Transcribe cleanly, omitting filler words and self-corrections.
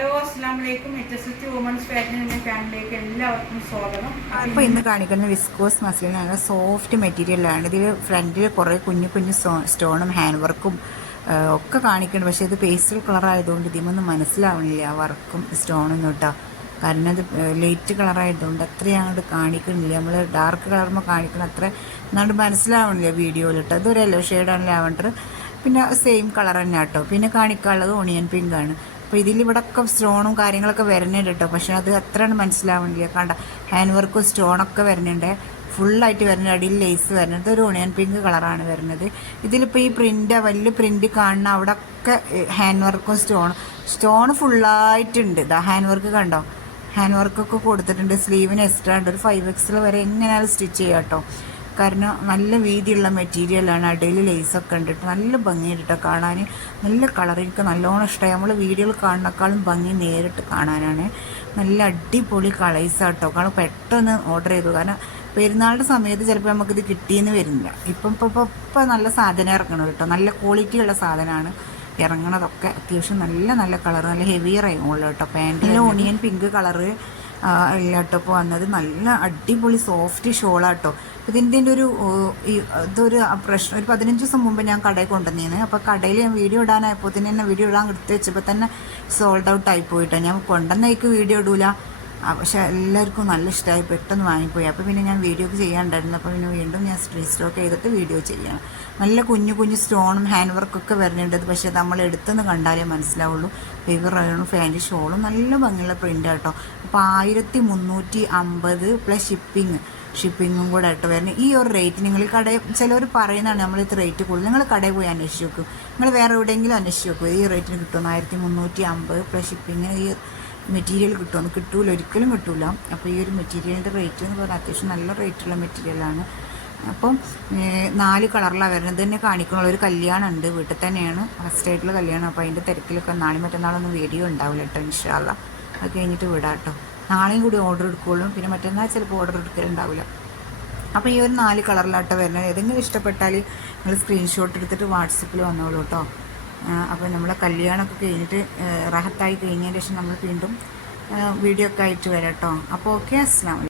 Hello അസ്സലാമലൈക്കും. HST women's ഫാഷനിൻ്റെ ഫാമിലിയിലേക്ക് എല്ലാവർക്കും സ്വാഗതം. അപ്പോൾ ഇന്ന് കാണിക്കുന്ന വിസ്കോസ് മസ്ലിനാണ്. സോഫ്റ്റ് മെറ്റീരിയലാണ്. ഇതിൽ ഫ്രണ്ടിൽ കുറേ കുഞ്ഞു കുഞ്ഞു സ്റ്റോണും ഹാൻഡ് വർക്കും ഒക്കെ കാണിക്കുന്നുണ്ട്. പക്ഷേ ഇത് പേസ്റ്റൽ കളറായതുകൊണ്ട് ഇതിമൊന്നും മനസ്സിലാവണില്ല ആ വർക്കും സ്റ്റോണൊന്നും കേട്ടോ. കാരണം അത് ലൈറ്റ് കളറായതുകൊണ്ട് അത്രയും അങ്ങോട്ട് കാണിക്കുന്നില്ല. നമ്മൾ ഡാർക്ക് കളറുമ്പോൾ കാണിക്കണം അത്ര എന്നാണ്ട് മനസ്സിലാവണില്ല വീഡിയോയിൽ കേട്ടോ. അതൊരു യെല്ലോ ഷെയ്ഡാണ് ലാവണ്ടർ. പിന്നെ സെയിം കളർ തന്നെ കേട്ടോ. പിന്നെ കാണിക്കാനുള്ളത് ഓണിയൻ പിങ്ക് ആണ്. അപ്പോൾ ഇതിലിവിടെയൊക്കെ സ്റ്റോണും കാര്യങ്ങളൊക്കെ വരുന്നുണ്ട് കേട്ടോ. പക്ഷേ അത് അത്രയാണ് മനസ്സിലാവുന്നില്ല. കണ്ട ഹാൻഡ് വർക്കും സ്റ്റോണൊക്കെ വരുന്നുണ്ട്. ഫുള്ളായിട്ട് വരുന്നുണ്ട്. അടിയിൽ ലേസ് വരുന്നത് ഒരു ഓണിയൻ പിങ്ക് കളറാണ് വരുന്നത്. ഇതിലിപ്പോൾ ഈ പ്രിൻ്റ് വലിയ പ്രിൻ്റ് കാണുന്ന അവിടെയൊക്കെ ഹാൻഡ് വർക്കും സ്റ്റോൺ ഫുള്ളായിട്ടുണ്ട്. ഇതാ ഹാൻഡ് വർക്ക് കണ്ടോ, ഹാൻഡ് വർക്കൊക്കെ കൊടുത്തിട്ടുണ്ട്. സ്ലീവിന് എക്സ്ട്രാ ഉണ്ട്. ഒരു 5XL വരെ എങ്ങനെയാലും സ്റ്റിച്ച് ചെയ്യാം കേട്ടോ. കാരണം നല്ല വീതിയുള്ള മെറ്റീരിയലാണ്. അടിയിൽ ലേസൊക്കെ ഉണ്ടിട്ട് നല്ല ഭംഗിയിട്ടോ കാണാൻ. നല്ല കളർ എനിക്ക് നല്ലോണം ഇഷ്ടമായി. നമ്മൾ വീഡിയോയിൽ കാണുന്നേക്കാളും ഭംഗി നേരിട്ട് കാണാനാണ്. നല്ല അടിപൊളി കളേഴ്സാട്ടോ. കാരണം പെട്ടെന്ന് ഓർഡർ ചെയ്തു. കാരണം പെരുന്നാളുടെ സമയത്ത് ചിലപ്പോൾ നമുക്കിത് കിട്ടിയെന്ന് വരുന്നില്ല. ഇപ്പം നല്ല സാധനം ഇറങ്ങണം കേട്ടോ. നല്ല ക്വാളിറ്റിയുള്ള സാധനമാണ് ഇറങ്ങണതൊക്കെ. അത്യാവശ്യം നല്ല നല്ല കളർ, നല്ല ഹെവി റൈമുള്ള കേട്ടോ. പാൻറ്റിൽ ഓണിയൻ പിങ്ക് കളറ് ഇല്ലാട്ടോ ഇപ്പോൾ വന്നത്. നല്ല അടിപൊളി സോഫ്റ്റ് ഷോളാട്ടോ. ഇതിൻ്റെ ഇതൊരു പ്രശ്നം. ഒരു 15 ദിവസം മുമ്പ് ഞാൻ കടയിൽ കൊണ്ടുവന്നീന്ന്. അപ്പോൾ കടയിൽ ഞാൻ വീഡിയോ ഇടാനായപ്പോൾ തന്നെ വീഡിയോ ഇടാൻ എടുത്ത് വെച്ചപ്പോൾ തന്നെ സോൾഡ് ഔട്ട് ആയിപ്പോയിട്ടോ. ഞാൻ കൊണ്ടുവന്നേക്ക് വീഡിയോ ഇടൂല. പക്ഷേ എല്ലാവർക്കും നല്ല ഇഷ്ടമായി, പെട്ടെന്ന് വാങ്ങിപ്പോയി. അപ്പോൾ പിന്നെ ഞാൻ വീഡിയോ ഒക്കെ ചെയ്യാനുണ്ടായിരുന്നു. അപ്പോൾ പിന്നെ വീണ്ടും ഞാൻ റീസ്റ്റോക്ക് ചെയ്തിട്ട് വീഡിയോ ചെയ്യണം. നല്ല കുഞ്ഞു കുഞ്ഞു സ്റ്റോണും ഹാൻഡ് വർക്കൊക്കെ വരുന്നുണ്ട്. പക്ഷേ നമ്മൾ എടുത്തെന്ന് കണ്ടാലേ മനസ്സിലാവുള്ളൂ. ഹെവി റയോണും ഫാൻറ്റി ഷോളും നല്ല ഭംഗിയുള്ള പ്രിൻ്റ് കേട്ടോ. അപ്പോൾ 1350 പ്ലസ് ഷിപ്പിങ്ങും കൂടെ ആയിട്ട് വരുന്നത്. ഈ ഒരു റേറ്റ് നിങ്ങൾ കടയിൽ ചിലവർ പറയുന്നതാണ് നമ്മളിത് റേറ്റ് കൂടുതൽ. നിങ്ങൾ കടയിൽ പോയി അന്വേഷിച്ച് നോക്കും. നിങ്ങൾ വേറെ എവിടെയെങ്കിലും അന്വേഷിച്ച് നോക്കും ഈ റേറ്റിന് കിട്ടുമെന്ന്. 1350 പ്ലസ് ഷിപ്പിങ്ങിന് ഈ മെറ്റീരിയൽ കിട്ടുമെന്ന്. കിട്ടൂല, ഒരിക്കലും കിട്ടൂല. അപ്പോൾ ഈ ഒരു മെറ്റീരിയലിൻ്റെ റേറ്റ് എന്ന് പറഞ്ഞാൽ അത്യാവശ്യം നല്ല റേറ്റുള്ള മെറ്റീരിയലാണ്. അപ്പം 4 കളറിലാണ് വരുന്നത്. തന്നെ കാണിക്കണുള്ള ഒരു കല്യാണം ഉണ്ട്, വീട്ടിൽ തന്നെയാണ് ഫസ്റ്റ് ആയിട്ടുള്ള കല്യാണം. അപ്പോൾ അതിൻ്റെ തിരക്കിലൊക്കെ നാളെ മറ്റന്നാളൊന്നും വീഡിയോ ഉണ്ടാവില്ല കേട്ടോ. ഇൻഷാ അല്ലാഹ് അത് കഴിഞ്ഞിട്ട് വിടാം കേട്ടോ. നാളെയും കൂടി ഓർഡർ എടുക്കുകയുള്ളൂ. പിന്നെ മറ്റന്നാൾ ചിലപ്പോൾ ഓർഡർ എടുക്കലുണ്ടാവില്ല. അപ്പോൾ ഈ ഒരു 4 കളറിലാട്ടോ വരുന്നത്. ഏതെങ്കിലും ഇഷ്ടപ്പെട്ടാൽ നിങ്ങൾ സ്ക്രീൻഷോട്ട് എടുത്തിട്ട് വാട്സപ്പിൽ വന്നോളൂ കേട്ടോ. അപ്പോൾ നമ്മളെ കല്യാണമൊക്കെ കഴിഞ്ഞിട്ട് റാഹത്തായി കഴിഞ്ഞതിന് ശേഷം നമ്മൾ വീണ്ടും വീഡിയോ ഒക്കെ ആയിട്ട് വരാം കേട്ടോ. അപ്പോൾ ഓക്കെ, അസ്സലാമു അലൈക്കും.